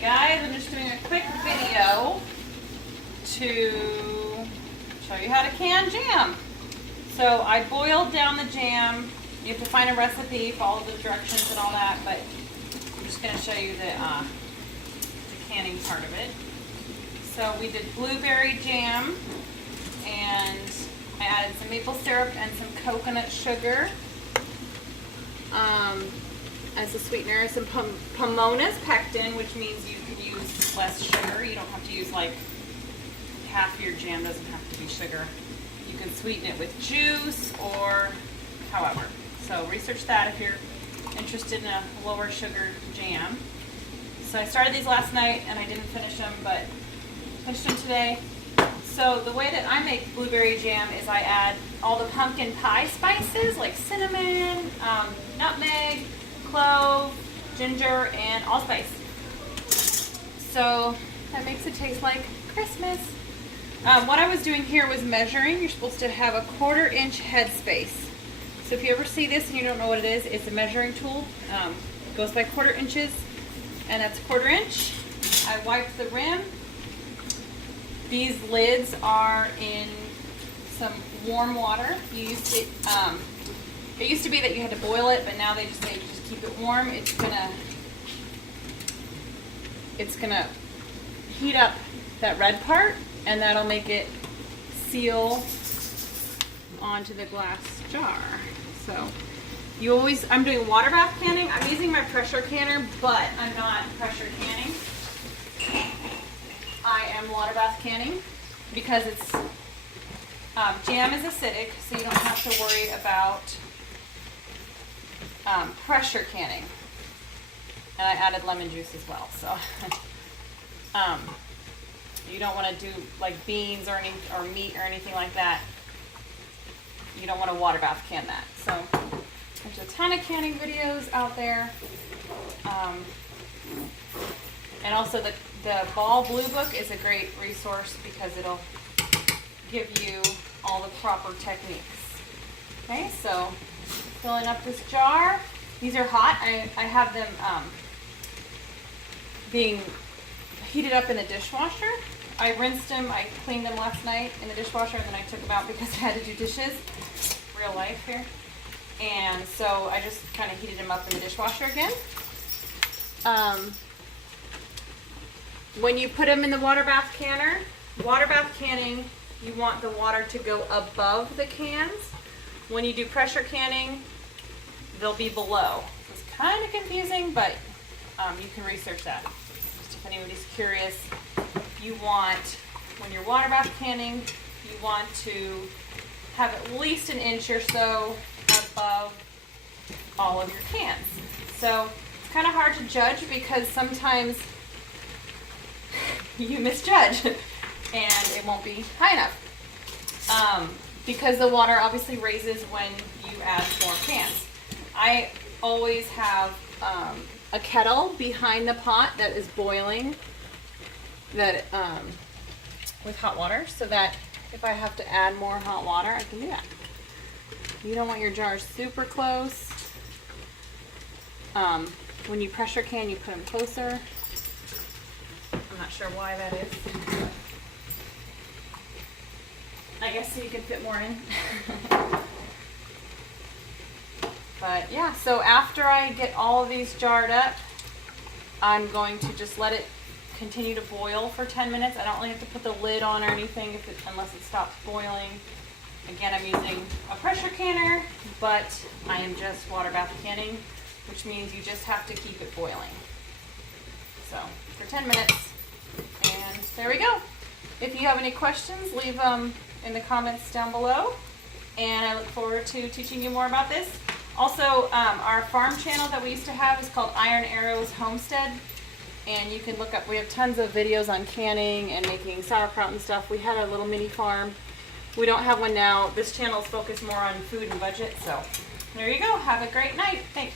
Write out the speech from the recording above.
Hey guys, I'm just doing a quick video to show you how to can jam. So I boiled down the jam. You have to find a recipe, follow the directions and all that, but I'm just going to show you the canning part of it. So we did blueberry jam, and I added some maple syrup and some coconut sugar as a sweetener. Some Pomona's Pectin, which means you could use less sugar. You don't have to use like half your jam doesn't have to be sugar. You can sweeten it with juice or however. So research that if you're interested in a lower sugar jam. So I started these last night and I didn't finish them, but finished them today. So the way that I make blueberry jam is I add all the pumpkin pie spices like cinnamon, nutmeg, clove, ginger, and allspice. So that makes it taste like Christmas. What I was doing here was measuring. You're supposed to have a 1/4 inch headspace. So if you ever see this and you don't know what it is, it's a measuring tool. It goes by 1/4 inches, and that's 1/4 inch. I wiped the rim. These lids are in some warm water. It used to be that you had to boil it, but now they just say you just keep it warm. It's gonna heat up that red part, and that'll make it seal onto the glass jar. So I'm doing water bath canning. I'm using my pressure canner, but I'm not pressure canning. I am water bath canning because it's jam is acidic, so you don't have to worry about pressure canning. And I added lemon juice as well, so you don't want to do like beans or meat or anything like that. You don't want to water bath can that. So there's a ton of canning videos out there, and also the Ball Blue Book is a great resource because it'll give you all the proper techniques. Okay, so filling up this jar. These are hot. I have them being heated up in the dishwasher. I rinsed them, I cleaned them last night in the dishwasher, and then I took them out because I had to do dishes. Real life here. And so I just kind of heated them up in the dishwasher again. When you put them in the water bath canning, you want the water to go above the cans. When you do pressure canning, they'll be below. So it's kind of confusing, but you can research that. Just if anybody's curious, when you're water bath canning, you want to have at least an inch or so above all of your cans. So it's kind of hard to judge because sometimes you misjudge and it won't be high enough. Because the water obviously raises when you add more cans. I always have a kettle behind the pot that is boiling with hot water, so that if I have to add more hot water, I can do that. You don't want your jars super close. When you pressure can, you put them closer. I'm not sure why that is. I guess so you can fit more in. But yeah, so after I get all of these jarred up, I'm going to just let it continue to boil for 10 minutes. I don't really have to put the lid on or anything unless it stops boiling. Again, I'm using a pressure canner, but I am just water bath canning, which means you just have to keep it boiling. So for 10 minutes, and there we go. If you have any questions, leave them in the comments down below, and I look forward to teaching you more about this. Also, our farm channel that we used to have is called Iron Arrows Homestead, and you can look up, we have tons of videos on canning and making sauerkraut and stuff. We had a little mini farm. We don't have one now. This channel is focused more on food and budget, so there you go. Have a great night. Thanks.